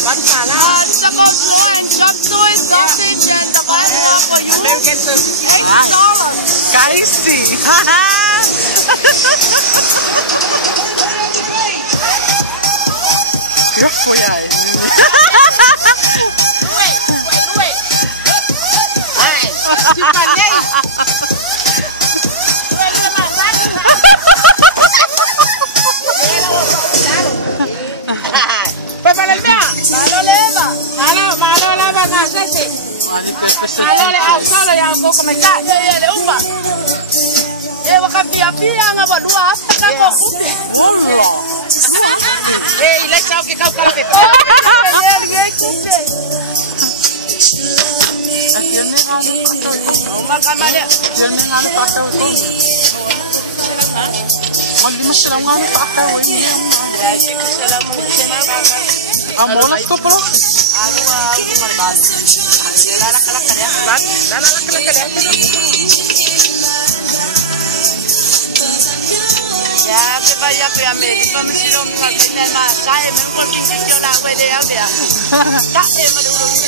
Baru salah. Cakap soy sausage and the butter for you. American sausage. $8. Kaisi. Kaya po yan. Wait. Si Panay. Malo leva na sesi. Malo le au solo ya ko komeka. Le umba. Wakapia nga walua hasta kako kupe. Let's go get out of it. Ya, que vaya que a mí, para mí si no me tiene más, sabe, me voy a decir yo la voy a ver. Ya, me lo voy a